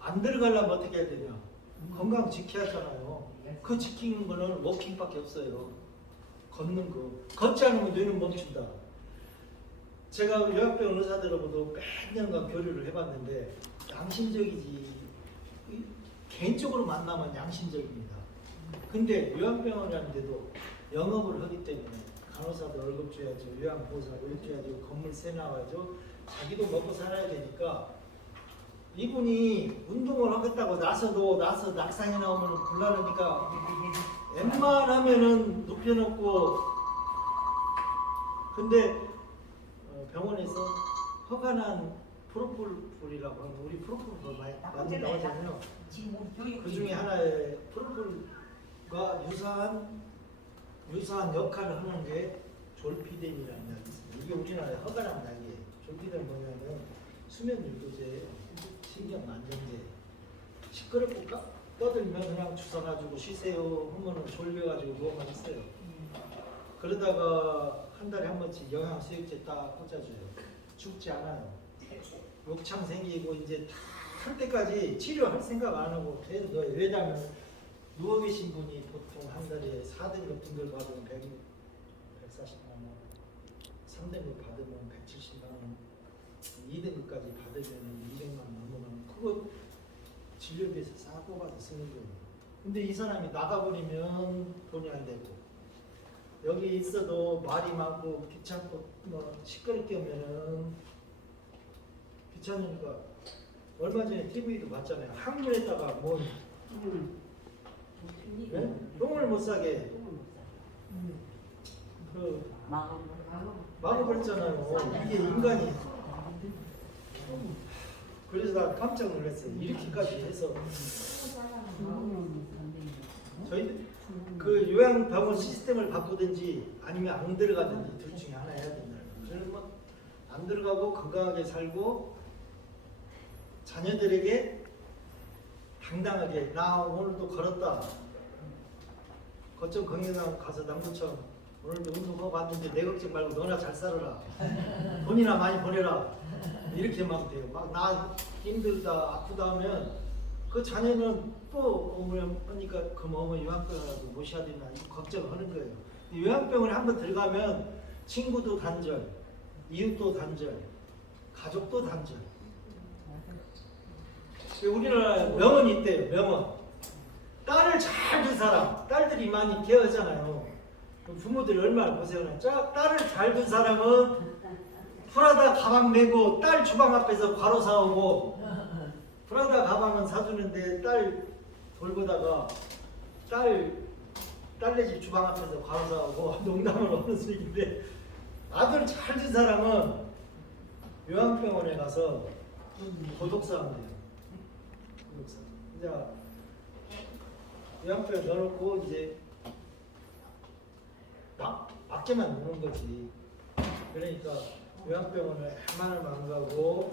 안 들어가려면 어떻게 해야 되냐? 건강 지켜야 하잖아요. 그 지키는 거는 워킹밖에 없어요. 걷는 거. 걷지 않으면 뇌는 멈춘다. 제가 요양병원 의사들하고도 몇 년간 교류를 해봤는데 양심적이지. 개인적으로 만나면 양심적입니다. 근데 요양병원이라는 데도 영업을 하기 때문에 간호사들 월급 줘야죠. 요양보호사 월급 줘야죠. 건물세 나와야죠. 자기도 먹고 살아야 되니까 이분이 운동을 하겠다고 나서도 낙상이 나오면 곤란하니까 웬만하면은 눕혀놓고 근데 병원에서 허가난 프로폴이라고 하는 우리 프로폴 많이 나오잖아요. 지금 우리 교육 그 중에 하나의 프로폴과 유사한 역할을 하는 게 졸피뎀이라는 약이 있습니다. 이게 우리나라에 허가난 약이에요. 졸피뎀 뭐냐면 수면 유도제예요. 신경 안정제. 시끄럽고 떠들면 그냥 주워가지고 쉬세요 하면은 졸려가지고 누워만 있어요. 그러다가 한 달에 한 번씩 영양수액제 딱 꽂아줘요. 죽지 않아요. 욕창 생기고 이제 다 할 때까지 치료할 생각 안 하고 계속 넣어요. 왜냐하면 누워 계신 분이 보통 한 달에 4등급 등급 받으면 140만 원, 3등급 받으면 170만 원, 2등급까지 받으면 200만 원 넘으면 그거 진료비에서 싹 뽑아서 쓰는 거예요. 근데 이 사람이 나가버리면 돈이 안 되고 여기 있어도 말이 많고 귀찮고 뭐 시끄럽게 하면은 귀찮으니까 얼마 전에 TV도 봤잖아요. 항문에다가 뭐 네? 똥을 못 싸게 그 막아버렸잖아요. 이게 인간이 그래서 나 깜짝 놀랐어요. 이렇게까지 해서 저희 그 요양병원 시스템을 바꾸든지 아니면 안 들어가든지 둘 중에 하나 해야 된다. 그러면 안 들어가고 건강하게 살고 자녀들에게 당당하게 나 오늘도 걸었다. 거점 건강한 가서 남부청 오늘도 운동하고 왔는데 내 걱정 말고 너나 잘 살아라. 돈이나 많이 벌여라. 이렇게 막 돼요. 막 나 힘들다 아프다 하면 그 자녀는 또 어머니 하니까 그럼 어머니 요양병원이라도 모셔야 되나 이거 걱정하는 거예요. 요양병원에 한번 들어가면 친구도 단절, 이웃도 단절, 가족도 단절. 우리나라에 명언이 있대요. 명언. 딸을 잘 둔 사람, 딸들이 많이 케어하잖아요. 부모들이 얼마나 고생을 하죠. 딸을 잘 둔 사람은 프라다 가방 메고 딸 주방 앞에서 과로 사오고 프라다 가방은 사주는데 딸 돌보다가 딸네 집 주방 앞에서 과로 사오고 농담을 하는 수익인데 아들 잘 둔 사람은 요양병원에 가서 고독사하면 돼요. 고독사. 이제 요양병 넣어놓고 이제 밖에만 놓는 거지. 그러니까 요양병원을 웬만하면 안 가고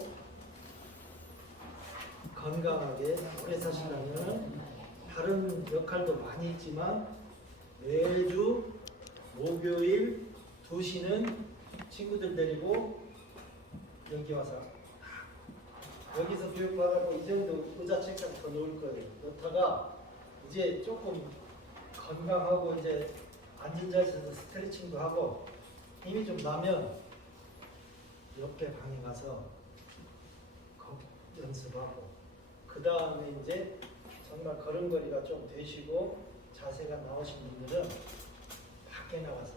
건강하게 오래 사시려면 다른 역할도 많이 있지만 매주 목요일 2시는 친구들 데리고 여기 와서 여기서 교육받고 이 정도 의자 책상 더 놓을 거예요. 놓다가 이제 조금 건강하고 이제 앉은 자리에서 스트레칭도 하고 힘이 좀 나면 옆에 방에 가서 연습하고 그 다음에 이제 정말 걸음걸이가 좀 되시고 자세가 나오신 분들은 밖에 나가서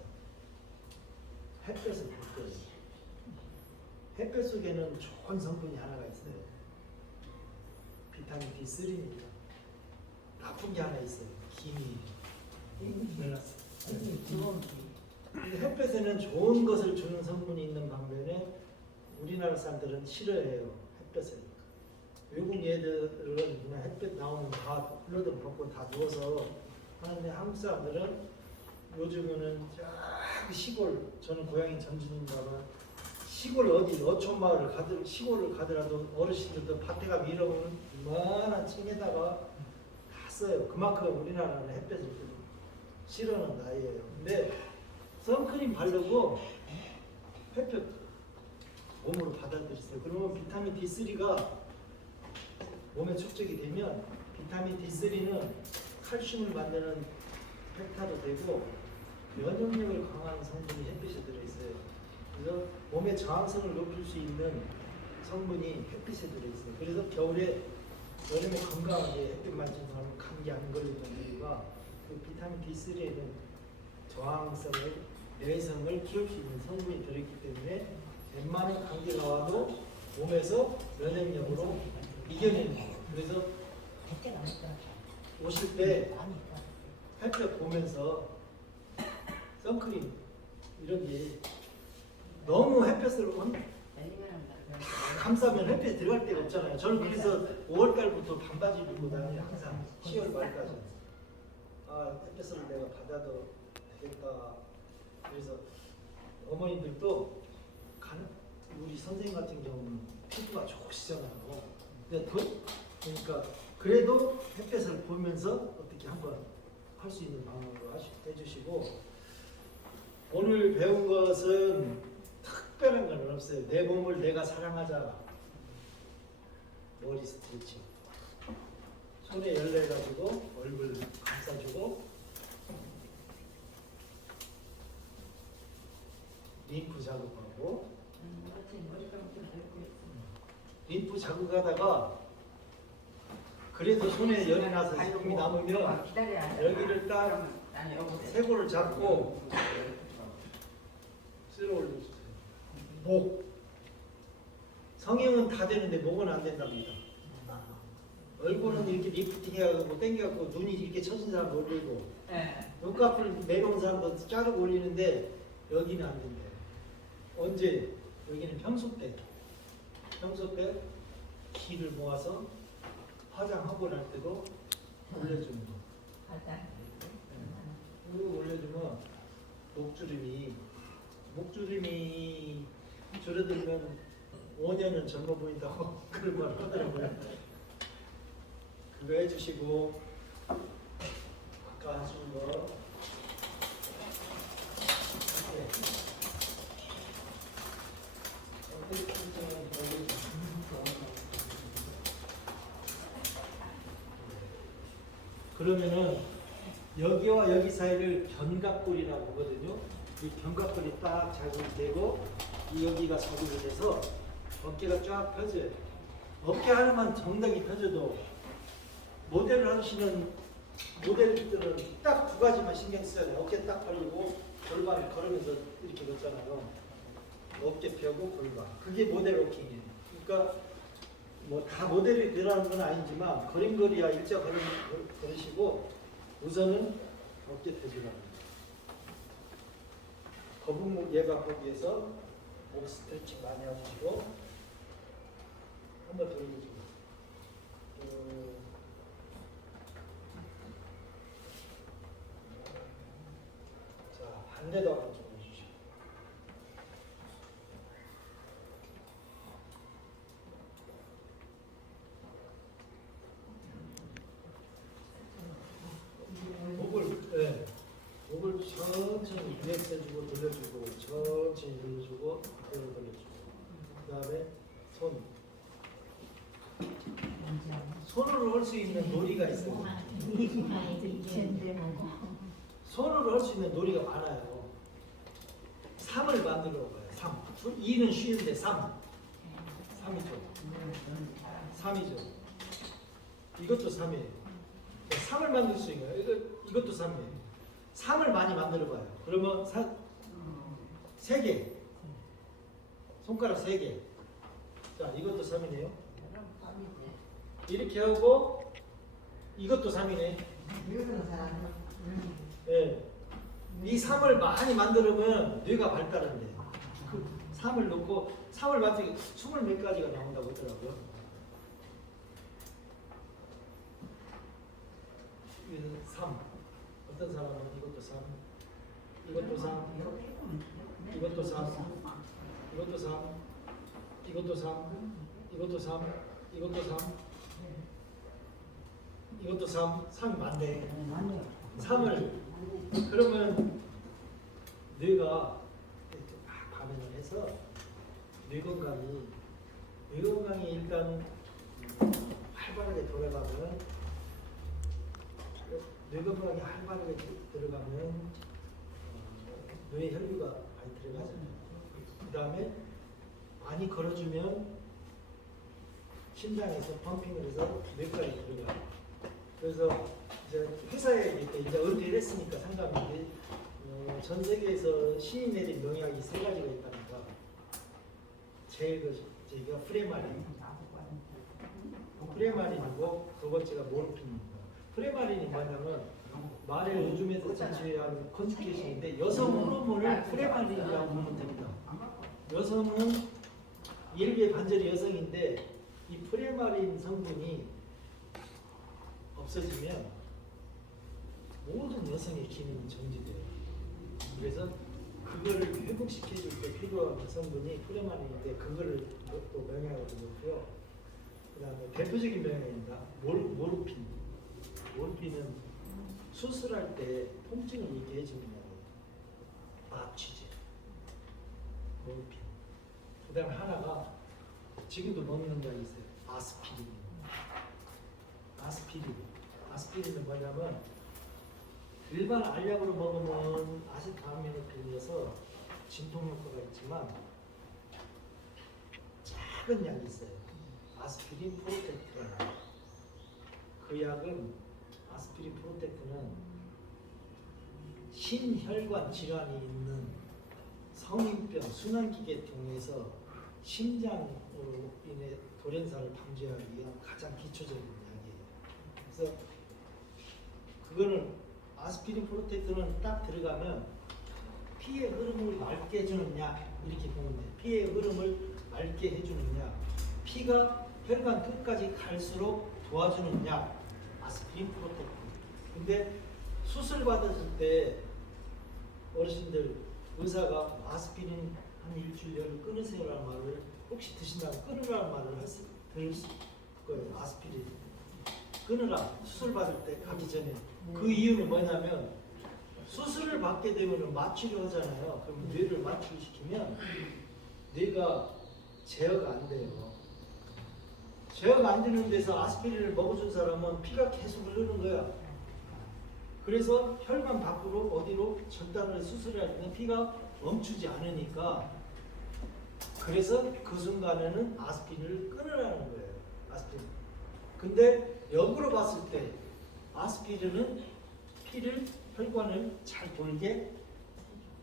햇볕을 볼 거예요. 햇볕 속에는 좋은 성분이 하나가 있어요. 비타민 D3입니다. 나쁜 게 하나 있어요. 기미. 근데 햇볕에는 좋은 것을 주는 성분이 있는 반면에 우리나라 사람들은 싫어해요. 햇볕을. 외국 애들은 그냥 햇볕 나오면 다 블러드 벗고 다 누워서 하는데 한국 사람들은 요즘은 저기 시골, 저는 고향이 전주인가봐. 시골 어디 어촌 마을을 시골을 가더라도 어르신들도 밭에 가면 이런 이만한 층에다가 다 써요. 그만큼 우리나라는 햇볕을 좀 싫어하는 나이예요. 근데 선크림 바르고 햇볕 몸으로 받아들이세요. 그러면 비타민 D3가 몸에 축적이 되면 비타민 D3는 칼슘을 만드는 팩타도 되고 면역력을 강화하는 성분이 햇빛에 들어있어요. 그래서 몸의 저항성을 높일 수 있는 성분이 햇빛에 들어있어요. 그래서 겨울에 여름에 건강하게 햇빛만 진사하면 감기 안 걸리는 이유가 그 비타민 D3에는 저항성을 내성을 키울 수 있는 성분이 들어있기 때문에 웬만한 감기가 와도 몸에서 면역력으로 이겨내는 거예요. 그래서 오실 때 햇볕 보면서 선크림 이런 게 너무 햇볕을 감싸면 햇빛에 들어갈 데가 없잖아요. 저는 그래서 5월달부터 반바지 입고 다녀요. 항상 10월 말까지. 아, 햇볕을 내가 받아도 되겠다. 그래서 어머님들도 우리 선생님 같은 경우는 피부가 좋으시잖아요. 그러니까 그래도 햇볕을 보면서 어떻게 한번 할 수 있는 방법으로 해주시고, 오늘 배운 것은 특별한 건 없어요. 내 몸을 내가 사랑하자. 머리 스트레칭. 손에 열려가지고 얼굴 감싸주고, 림프 자극하고, 림프 자극하다가 그래도 손에 열이 나서 힘이 남으면 여기를 딱 쇄골을 잡고 쓸어 올려주세요. 목. 성형은 다 되는데 목은 안 된답니다. 얼굴은 이렇게 리프팅 해가지고 당겨갖고 눈이 이렇게 처진 사람 올리고, 눈꺼풀 내려온 사람도 자르고 올리는데 여기는 안 된대요. 언제? 여기는 평소 때 기를 모아서 화장하고 날 때도 올려주는 거. 그리고 올려주면 목주름이 줄어들면 5년은 젊어 보인다고 그런 말 하더라고요. 그거 해주시고, 아까 하신 거 그러면은 여기와 여기 사이를 견갑골이라고 하거든요. 이 견갑골이 딱 자극이 되고 이 여기가 자극이 돼서 어깨가 쫙 펴져요. 어깨 하나만 정당히 펴져도 모델을 하시는 모델들은 딱 두 가지만 신경 써야 돼요. 어깨 딱 벌리고 골반을 걸으면서 이렇게 걷잖아요. 어깨 펴고 골반. 그게 모델 워킹이에요. 그러니까 뭐 다 모델이 되라는 건 아니지만 걸음걸이야 일자 걸으시고 우선은 어깨 펴주라는 거예요. 거북목 예방하기 위해서 목 스트레칭 많이 하시고 한번 더 해주세요. 반대도 한쪽 해주시고. 목을 천천히 리액스 해주고 돌려주고 천천히 돌려주고 그대로 돌려주고 그 다음에 손으로 할 수 있는 놀이가 있어요. 손으로 할 수 있는 놀이가 많아요. 3을 만들어 봐요. 3. 2는 쉬운데 3. 3이죠. 3이죠. 이것도 3이에요. 3을 만들 수 있는 거예요. 이것도 3이에요. 3을 많이 만들어 봐요. 그러면 3개. 손가락 3개. 자, 이것도 3이네요. 이렇게 하고 이것도 3이네. 이거는 잘안 돼. 예. 이 3을 많이 만들면 뇌가 발달한대. 그 3을 넣고 3을 만들기 20몇 가지가 나온다고 하더라고요. 이거는 3. 어떤 사람은 이것도 3. 이것도 3. 이것도 3. 이것도 3. 이것도 3. 이것도 3. 이것도 3. 이것도 3. 3이 많네. 3을 그러면 뇌가 이렇게 막 반응을 해서 뇌 건강이 일단 활발하게 돌아가면 뇌 건강이 활발하게 들어가면 뇌 혈류가 많이 들어가잖아요. 그 다음에 많이 걸어주면 심장에서 펌핑을 해서 뇌까지 들어가요. 그래서 이제 회사에 이제 은퇴를 했으니까 상담인데 전 세계에서 시인 내린 명약이 3가지가 있다니까 제일 저희가 프레마린이고 두 번째가 모르핀입니다. 프레마린이 뭐냐면 말의 오줌에서 제취한 컨주게이션인데 여성 호르몬을 프레마린이라고 부르면 됩니다. 여성은 일개 반절이 여성인데 이 프레마린 성분이 없어지면 모든 여성의 기능이 정지돼요. 그래서 그거를 회복시켜줄 때 필요한 성분이 프레마린인데 그거를 또 명약으로 넣고요. 그 다음에 대표적인 명약입니다. 모르핀. 모르핀은 수술할 때 통증을 있게 해주는 약이에요. 마취제. 모르핀. 그 다음에 하나가 지금도 먹는 약이 있어요. 아스피린. 아스피린은 뭐냐면 일반 알약으로 먹으면 아세트아미노펜이어서 진통 효과가 있지만 작은 약이 있어요. 아스피린 프로텍트라는 그 약은 아스피린 프로텍트는 심혈관 질환이 있는 성인병 순환기계통에서 심장으로 인해 돌연사를 방지하기 위한 가장 기초적인 약이에요. 그래서 그거는 아스피린 프로텍트는 딱 들어가면 피의 흐름을 맑게 해주는 약 이렇게 보면 돼요. 피의 흐름을 맑게 해주는 약, 피가 혈관 끝까지 갈수록 도와주는 약, 아스피린 프로텍트. 근데 수술 받았을 때 어르신들 의사가 아스피린 한 일주일을 끊으세요라는 말을 혹시 드신다고 끊으라는 말을 들을 거예요. 아스피린 끊으라. 수술 받을 때 가기 전에. 그 이유는 뭐냐면 수술을 받게 되면 마취를 하잖아요. 그럼 뇌를 마취시키면 뇌가 제어가 안 돼요. 제어가 안 되는 데서 아스피린을 먹어준 사람은 피가 계속 흐르는 거야. 그래서 혈관 밖으로 어디로 전달을 수술을 할 때는 피가 멈추지 않으니까 그래서 그 순간에는 아스피린을 끊으라는 거예요. 아스피린. 근데 역으로 봤을 때 아스피린은 피를 혈관을 잘 돌게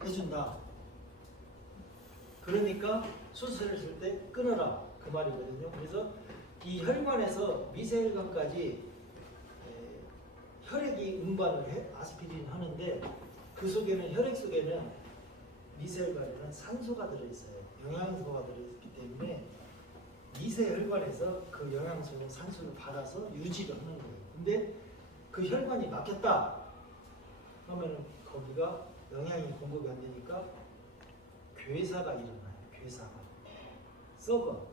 해준다. 그러니까 수술했을 때 끊어라 그 말이거든요. 그래서 이 혈관에서 미세혈관까지 혈액이 운반을 해 아스피린 하는데 그 속에는 혈액 속에는 미세혈관에는 산소가 들어있어요. 영양소가 들어있기 때문에 미세혈관에서 그 영양소는 산소를 받아서 유지를 하는 거예요. 근데 그 혈관이 막혔다 하면은 거기가 영양이 공급이 안 되니까 괴사가 일어나요. 괴사가 썩어.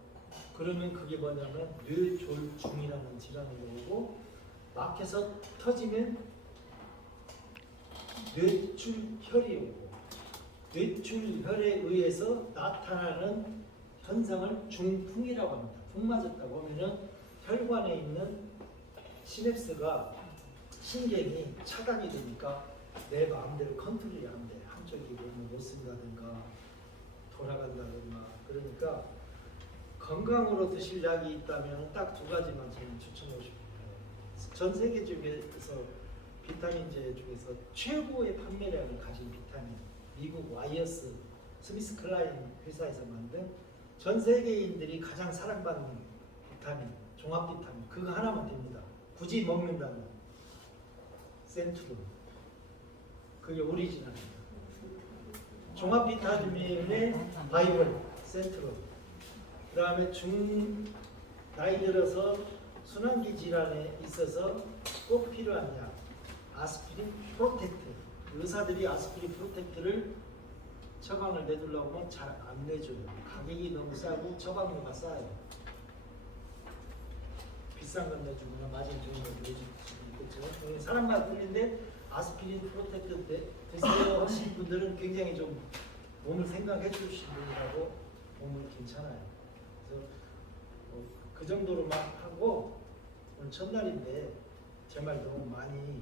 그러면 그게 뭐냐면 뇌졸중이라는 질환이 오고 막혀서 터지면 뇌출혈이 오고 뇌출혈에 의해서 나타나는 현상을 중풍이라고 합니다. 풍 맞았다고 하면은 혈관에 있는 시냅스가 신경이 차단이 되니까 내 마음대로 컨트롤이 안 돼. 한쪽이 몸을 못 쓴다든가 돌아간다든가. 그러니까 건강으로 드실 약이 있다면 딱 두 가지만 저는 추천하고 싶어요. 전 세계적에서 비타민제 중에서 최고의 판매량을 가진 비타민, 미국 와이어스 스미스 클라인 회사에서 만든 전 세계인들이 가장 사랑받는 비타민, 종합 비타민, 그거 하나만 됩니다. 굳이 먹는다면 센트룸, 그게 오리지널입니다. 종합 비타민의 바이블 센트룸. 그 다음에 나이 들어서 순환기 질환에 있어서 꼭 필요한 약 아스피린 프로텍트. 의사들이 아스피린 프로텍트를 처방을 내두려고 하면 잘 안 내줘요. 가격이 너무 싸고 처방료가 싸요. 비싼 건 내주거나 마진 좋은 건 내줄 수 있겠죠. 사람마다 틀린데 아스피린 프로텍트 드세요 하신 분들은 굉장히 좀 몸을 생각해 주신 분이라고 몸은 괜찮아요. 그래서 그 정도로만 하고 오늘 첫날인데 제 말 너무 많이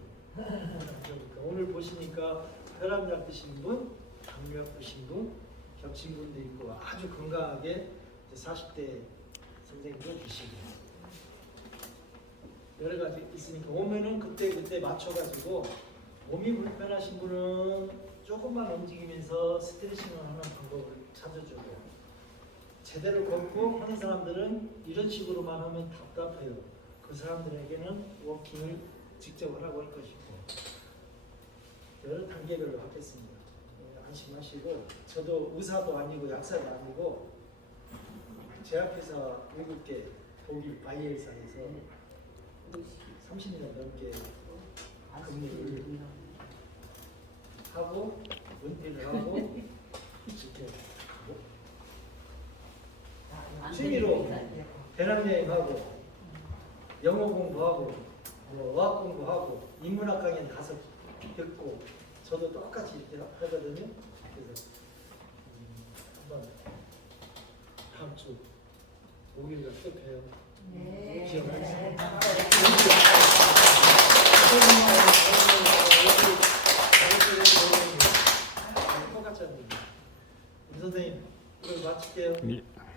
오늘 보시니까 혈압약 드신 분, 당뇨약 드신 분, 겹친 분도 있고 아주 건강하게 40대 선생님도 계시고 여러 가지 있으니까 오면은 그때 맞춰가지고 몸이 불편하신 분은 조금만 움직이면서 스트레칭을 하는 방법을 찾아주고 제대로 걷고 하는 사람들은 이런 식으로만 하면 답답해요. 그 사람들에게는 워킹을 직접 하라고 할 것이고 여러 단계별로 하겠습니다. 안심하시고 저도 의사도 아니고 약사도 아니고 제약회사 7개 독일 바이에르사에서 30년 넘게 근무를 하고 은퇴를 하고 이렇게 취미로 배낭여행하고 영어 공부하고 뭐 어학 공부하고 인문학 강연 5 듣고 저도 똑같이 이렇게 하거든요. 그래서 한번 다음 주 5일날 또 봬요. 네. 기억하겠습니다. 임 선생님 오늘 마칠게요.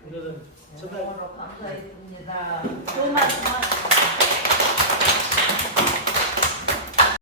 오늘은 첫날 감사했습니다. 또 말씀하세요.